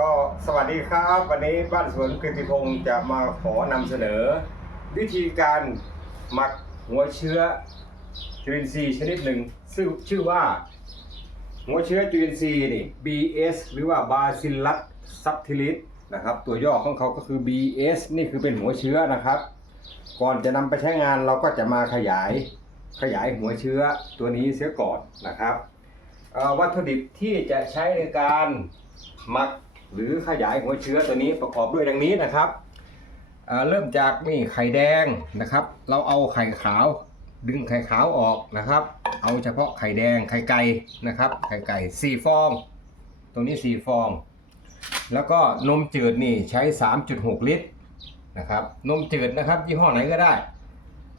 ก็สวัสดีครับ วันนี้บ้านสวนกฤติพงศ์จะมาขอนำเสนอ วิธีการหมักหัวเชื้อจุลินทรีย์ชนิดหนึ่งซึ่งชื่อว่า หัวเชื้อจุลินทรีย์นี่ BS หรือว่า Bacillus subtilis นะครับ ตัวย่อของเขาก็คือ BS นี่คือเป็นหัวเชื้อนะครับ ก่อนจะนำไปใช้งานเราก็จะมาขยายขยายหัวเชื้อตัวนี้เสียก่อนนะครับวัตถุดิบที่จะใช้ในการหมัก หรือขยายหัวเชื้อตัวนี้ประกอบด้วยดังนี้นะครับเเริ่มจากนี่ไข่แดงนะครับ เราเอาไข่ขาว ดึงไข่ขาวออกนะครับ เอาเฉพาะไข่แดงไข่ไก่นะครับไข่ไก่สี่ฟอง ตรงนี้สี่ฟอง แล้วก็นมจืดนี่ใช้ 3.6 ลิตรนะครับนมจืดนะครับยี่ห้อไหนก็ได้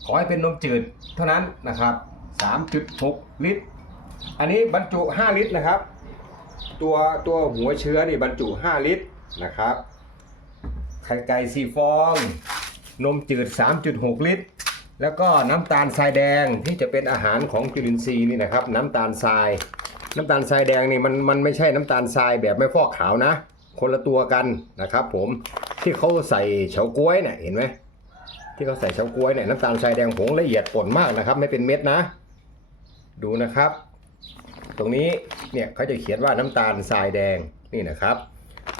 ขอให้เป็นนมจืดเท่านั้นนะครับ 3.6 ลิตร อันนี้บรรจุ 5 ลิตรนะครับ ตัวตัวหัวเชื้อนี่บรรจุ 5 ลิตรนะครับ ไข่ไก่สี่ฟอง นมจืด 3.6 ลิตร แล้วก็น้ำตาลทรายแดงที่จะเป็นอาหารของจุลินทรีย์นี่นะครับ น้ำตาลทราย น้ำตาลทรายแดงนี่มันมันไม่ใช่น้ำตาลทรายแบบไม่ฟอกขาวนะ คนละตัวกันนะครับ ผมที่เขาใส่เฉาก๊วยเนี่ยเห็นไหมที่เขาใส่เฉาก๊วยเนี่ยน้ำตาลทรายแดงผงละเอียดป่นมากนะครับ ไม่เป็นเม็ดนะ ดูนะครับ ตรงนี้เนี่ยเขาจะเขียนว่าน้ำตาลทรายแดงนี่นะครับ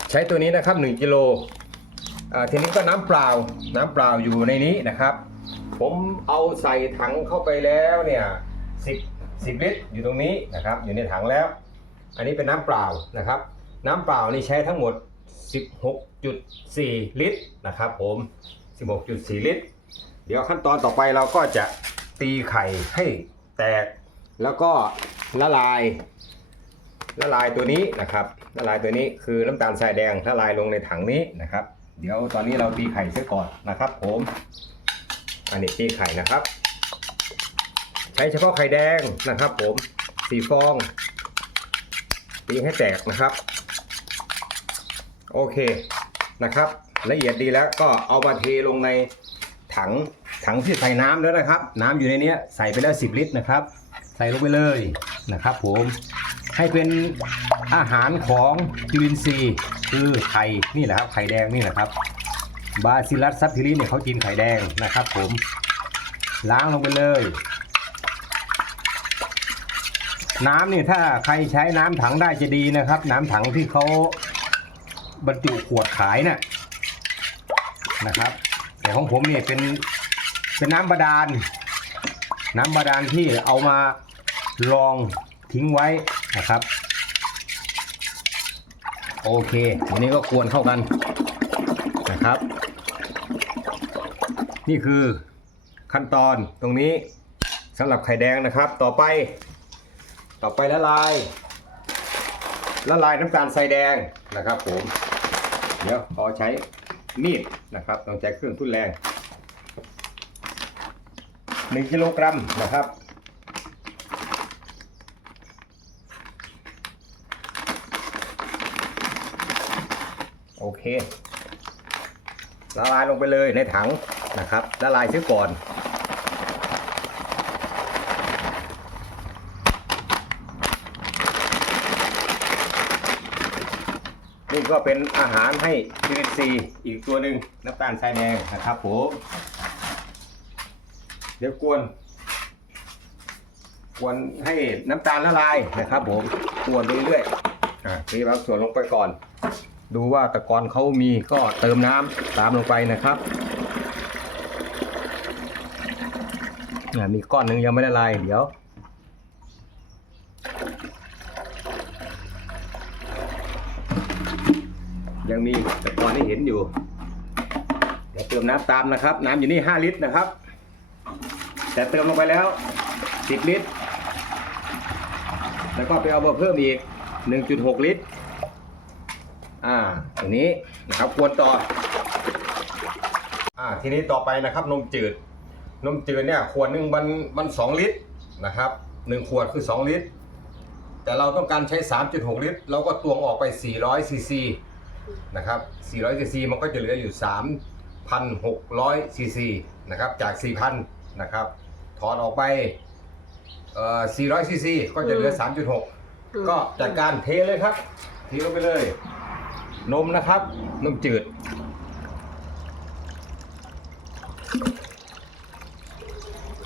ใช้ตัวนี้นะครับ1กิโลอ่าทีนี้ก็น้ำเปล่าน้ำเปล่าอยู่ในนี้นะครับ ผมเอาใส่ถังเข้าไปแล้วเนี่ยสิบสิบลิตรอยู่ตรงนี้นะครับ อยู่ในถังแล้ว อันนี้เป็นน้ำเปล่านะครับ น้ำเปล่านี่ใช้ทั้งหมด 16.4 ลิตรนะครับ ผม 16.4 ลิตร เดี๋ยวขั้นตอนต่อไปเราก็จะตีไข่ให้แตกแล้วก็ ละลาย ละลายตัวนี้นะครับ ละลายตัวนี้คือน้ำตาลทรายแดงละลายลงในถังนี้นะครับ เดี๋ยวตอนนี้เราตีไข่เสียก่อนนะครับ ผมอันนี้ตีไข่นะครับ ใช้เฉพาะไข่แดงนะครับ ผมสีฟองตีให้แตกนะครับ โอเคนะครับ ละเอียดดีแล้วก็เอามาเทลงในถังถังที่ใส่น้ำแล้วนะครับ น้ำอยู่ในนี้ใส่ไปแล้ว 10 ลิตรนะครับ ใส่ลงไปเลย นะครับผมให้เป็นอาหารของจุลินทรีย์คือไข่นี่แหละครับไข่แดงนี่แหละครับบาซิลัสซับทิลิเนี่ยเขากินไข่แดงนะครับ ผมล้างลงไปเลย น้ำเนี่ยถ้าใครใช้น้ำถังได้จะดีนะครับ น้ำถังที่เขาบรรจุขวดขายน่ะนะครับ แต่ของผมเนี่ยเป็นเป็นน้ำบาดาล น้ำบาดาลที่เอามา ลองทิ้งไว้นะครับ โอเคทีนี้ก็ควรเข้ากันนะครับ นี่คือขั้นตอนตรงนี้สำหรับไข่แดงนะครับ ต่อไป ต่อไปละลายละลายน้ำตาลทรายแดงนะครับ ผม เดี๋ยวขอใช้มีดนะครับ ต้องใช้เครื่องทุ่นแรง1กิโลกรัมนะครับ เคละลายลงไปเลยในถังนะครับละลายเสียก่อน นี่ก็เป็นอาหารให้จุลินทรีย์อีกตัวหนึ่งน้ำตาลทรายแดงนะครับผมเดี๋ยวกวนกวนให้น้ำตาลละลายนะครับผมกวนไปเรื่อยๆอะทีบางส่วนลงไปก่อน ดูว่าตะกอนเขามีก็เติมน้ำตามลงไปนะครับนี่มีก้อนหนึ่งยังไม่ละลายเดี๋ยวยังมีตะกอนที่เห็นอยู่ เดี๋ยวเติมน้ำตามนะครับ น้ำอยู่นี่ 5 ลิตรนะครับ แต่เติมลงไปแล้ว 10 ลิตร แล้วก็ไปเอามาเพิ่มอีก 1.6 ลิตร อ่าอย่างนี้นะครับควรต่ออ่าทีนี้ต่อไปนะครับนมจืด นมจืดเนี่ยขวดหนึ่งมันมันสองลิตรนะครับหนึ่งขวดคือ2ลิตร แต่เราต้องการใช้ 3.6 ลิตร เราก็ตวงออกไป 400ซีซีนะครับ400ซีซีมันก็จะเหลืออยู่ 3,600ซีซีนะครับจาก 4,000นะครับถอนออกไปเอ่อ400ซีซีก็จะเหลือ 3.6 ก็จัดการเทเลยครับเทลงไปเลย นมนะครับ นมจืด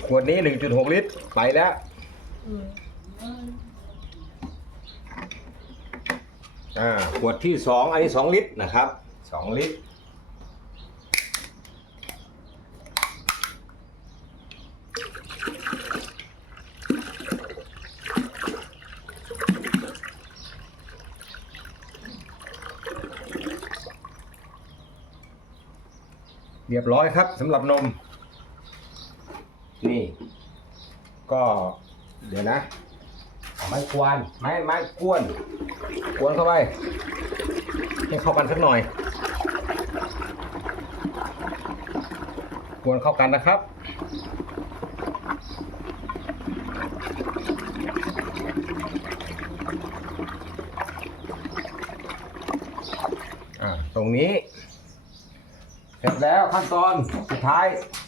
ขวดนี้หนึ่งจุดหกลิตร ไปแล้ว อ่า ขวดที่สองอันนี้สองลิตรนะครับสองลิตร รียบร้อยครับสำหรับนม นี่ ก็เดี๋ยวนะไม้กวนไม้ไม้กวนกวนเข้าไปให้เข้ากันสักหน่อย กวนเข้ากันนะครับตรงนี้ ร็จแล้วขั้นตอนสุดท้าย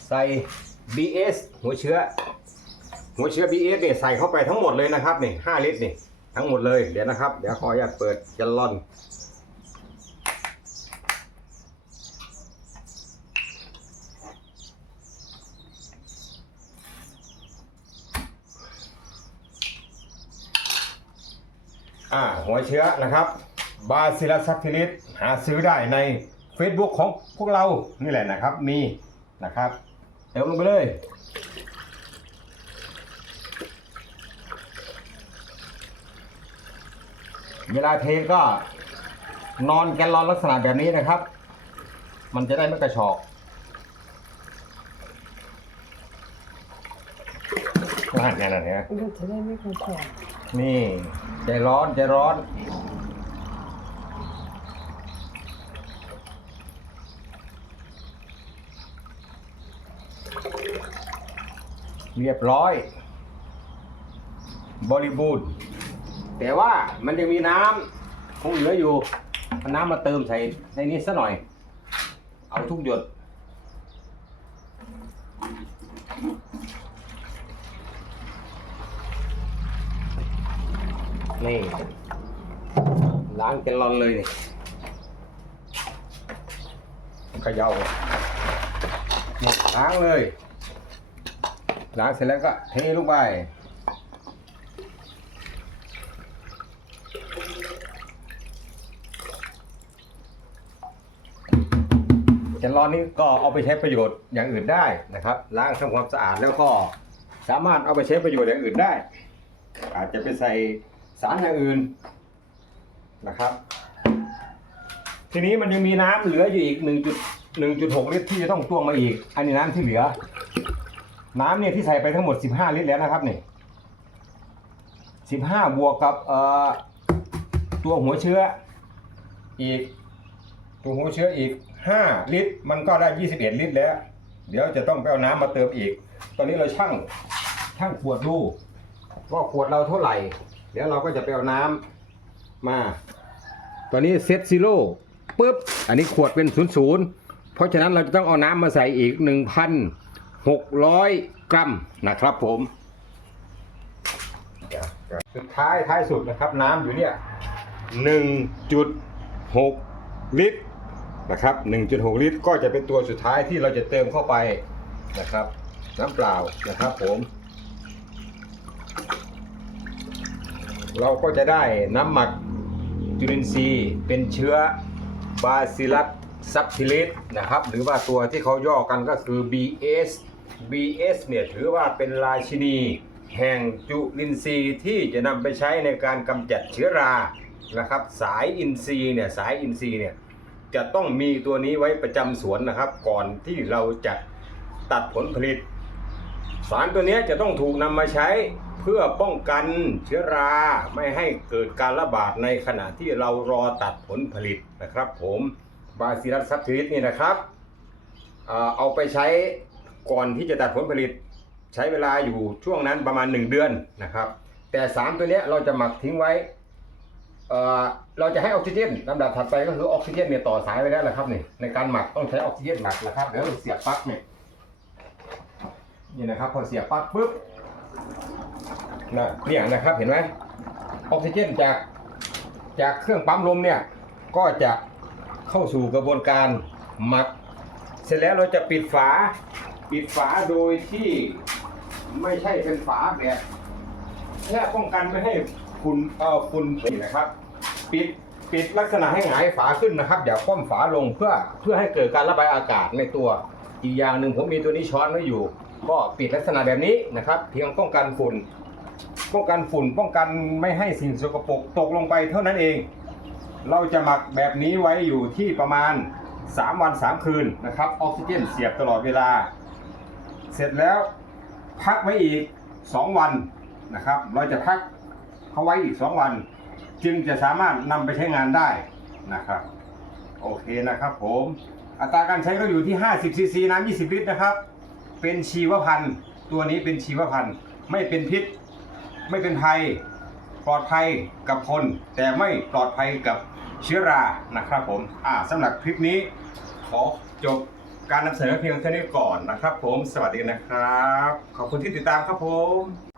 ใส่ BS หัวเชื้อ หัวเชื้อ BS เนี่ยใส่เข้าไปทั้งหมดเลยนะครับนี่5ลิตรนี่ทั้งหมดเลยเดี๋ยวนะครับเดี๋ยวขออนุญาตเปิดแกลลอนอ่าหัวเชื้อนะครับ บาซิลัสซักทิลิสหาซื้อได้ใน Facebook ของพวกเรานี่แหละนะครับ มีนะครับเติมลงไปเลยเวลาเทก็นอนแกลลอนลักษณะแบบนี้นะครับ มันจะได้ไม่กระชอกนั่นไงนั่นไงมันจะได้ไม่กระชอกนี่ใจร้อนใจร้อน เรียบร้อย บริบูรณ์แต่ว่ามันยังมีน้ำคงเหลืออยู่เอาน้ำมาเติมใส่ในนี้ซะหน่อย เอาทุกหยด นี่ ล้างแกลลอนเลยนี่ขย่าล้างเลย ล้างเสร็จแล้วก็เทลงไปแกลลอนนี้ก็เอาไปใช้ประโยชน์อย่างอื่นได้นะครับ ล้างทำความสะอาดแล้วก็สามารถเอาไปใช้ประโยชน์อย่างอื่นได้ อาจจะไปใส่สารอย่างอื่นนะครับ ทีนี้มันยังมีน้ำเหลืออยู่อีก1.1.6ลิตรที่จะต้องตวงมาอีก อันนี้น้ำที่เหลือ น้ำเนี่ยที่ใส่ไปทั้งหมด 15 ลิตรแล้วนะครับนี่15 บวกกับตัวหัวเชื้ออีก ตัวหัวเชื้ออีก 5 ลิตร มันก็ได้ 21 ลิตรแล้ว เดี๋ยวจะต้องไปเอาน้ำมาเติมอีก ตอนนี้เราชั่งชั่งขวดดูว่าขวดเราเท่าไหร่ เดี๋ยวเราก็จะไปเอาน้ำมา ตอนนี้เซตซิโร่ปุ๊บ อันนี้ขวดเป็นศูนย์ศูนย์เพราะฉะนั้นเราจะต้องเอาน้ำมาใส่อีก 600 กรัมนะครับผมสุดท้ายท้ายสุดนะครับน้ำอยู่เนี่ย 1.6 ลิตรนะครับ 1.6 ลิตรก็จะเป็นตัวสุดท้ายที่เราจะเติมเข้าไปนะครับ น้ำเปล่านะครับผม เราก็จะได้น้ำหมักจุลินทรีย์เป็นเชื้อบาซิลัสซับทิลิสนะครับ หรือว่าตัวที่เขาย่อกันก็คือ BS BS เนี่ยถือว่าเป็นราชินี แห่งจุลินทรีย์ที่จะนำไปใช้ในการกำจัดเชื้อรานะครับ สายอินทรีย์เนี่ยสายอินทรีย์เนี่ยจะต้องมีตัวนี้ไว้ประจำสวนนะครับ ก่อนที่เราจะตัดผลผลิต สารตัวนี้จะต้องถูกนำมาใช้เพื่อป้องกันเชื้อราไม่ให้เกิดการระบาดในขณะที่เรารอตัดผลผลิตนะครับ ผมบาซิลัสซับทิลิสนี่นะครับเอาไปใช้ ก่อนที่จะตัดผลผลิต ใช้เวลาอยู่ช่วงนั้นประมาณ 1 เดือนนะครับ แต่สารตัวเนี้ยเราจะหมักทิ้งไว้เอ่อเราจะให้ออกซิเจนลำดับถัดไปก็คือออกซิเจนเนี่ยต่อสายไว้แล้วนะครับนี่ในการหมักต้องใช้ออกซิเจนหมักนะครับเดี๋ยวเราเสียบปลั๊กเนี่ยนี่นะครับพอเสียบปลั๊กปุ๊บนะเนี่ยนะครับเห็นไหมออกซิเจนจากจากเครื่องปั๊มลมเนี่ยก็จะเข้าสู่กระบวนการหมัก เสร็จแล้วเราจะปิดฝา ปิดฝาโดยที่ไม่ใช่เป็นฝาแบบแค่ป้องกันไม่ให้ฝุ่นเอ่อฝุ่นนี่นะครับ ปิดปิดลักษณะให้หงายฝาขึ้นนะครับ อย่าคว่ำฝาลงเพื่อเพื่อให้เกิดการระบายอากาศในตัว อีกอย่างหนึ่งผมมีตัวนี้ช้อนไว้อยู่ ก็ปิดลักษณะแบบนี้นะครับเพียงป้องกันฝุ่น ป้องกันฝุ่นป้องกันไม่ให้สิ่งสกปรกตกลงไปเท่านั้นเอง เราจะหมักแบบนี้ไว้อยู่ที่ประมาณ 3 วัน 3 คืนนะครับออกซิเจนเสียบตลอดเวลา เสร็จแล้วพักไว้อีก 2 วันนะครับ เราจะพักเขาไว้อีก 2 วัน จึงจะสามารถนำไปใช้งานได้นะครับ โอเคนะครับผม อัตราการใช้ก็อยู่ที่ 50ซีซีน้ำ20 ลิตรนะครับ เป็นชีวพันธุ์ตัวนี้เป็นชีวพันธุ์ไม่เป็นพิษ ไม่เป็นภัยปลอดภัยกับคน แต่ไม่ปลอดภัยกับเชื้อรานะครับผม อ่าสำหรับคลิปนี้ขอจบ การนำเสนอเพียงเท่านี้ก่อนนะครับ ผมสวัสดีนะครับ ขอบคุณที่ติดตามครับผม